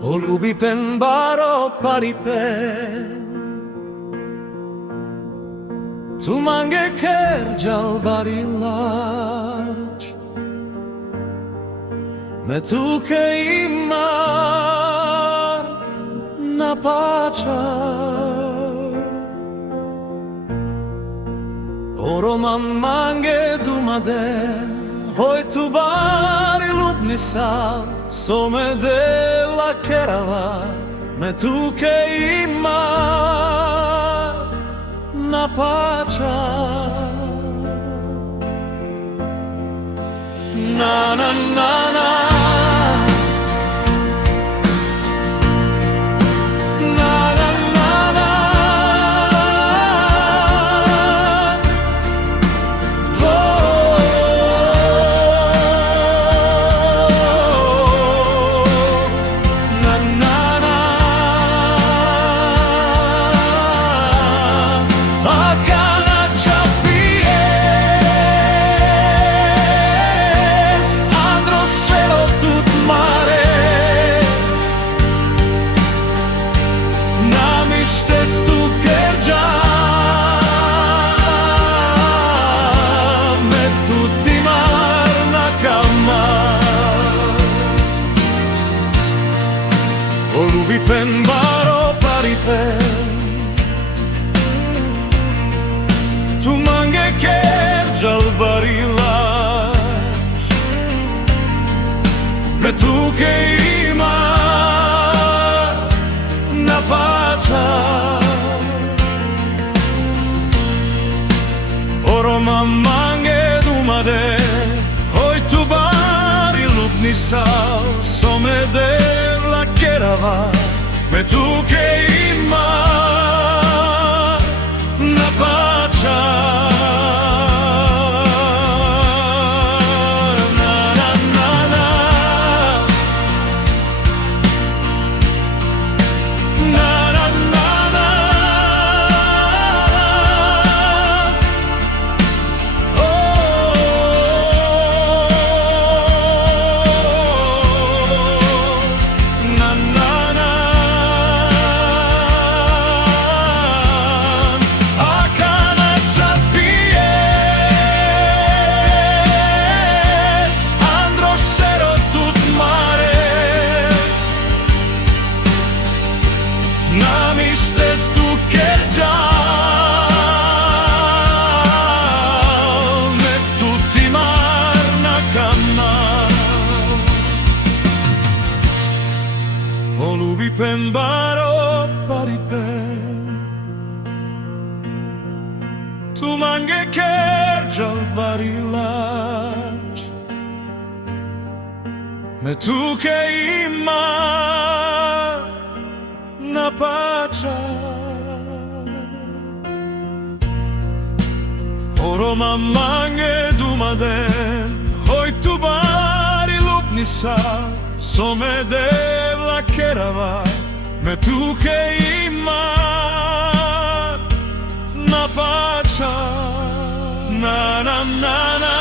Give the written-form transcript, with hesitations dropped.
Olubipen baro paripen Tu mange kergjall barillaç Me tuke imar na paça Oroman mange dumaden Hoj tu bari lubni sal Some dela kerava Me tuke imar na pača Na na na na Na na na na Na na na Olubipen baro paripen Tu mange kergjall barillaç Me tuke imar na pača Oroma mange dumade Hoj tu bari lubni sal Some dela kerava Me tuke imar na pača Na na na na Na na na na Na na na Namishtes tu kergjall Me tutti mar na kanal Olubipen baro paripen Tu mange kergjall barillaç Me tuke imar na pača Oroma mange dumaden Hoj tu bari lubni sal Some dela kerava Me tuke imar na pača Na na na na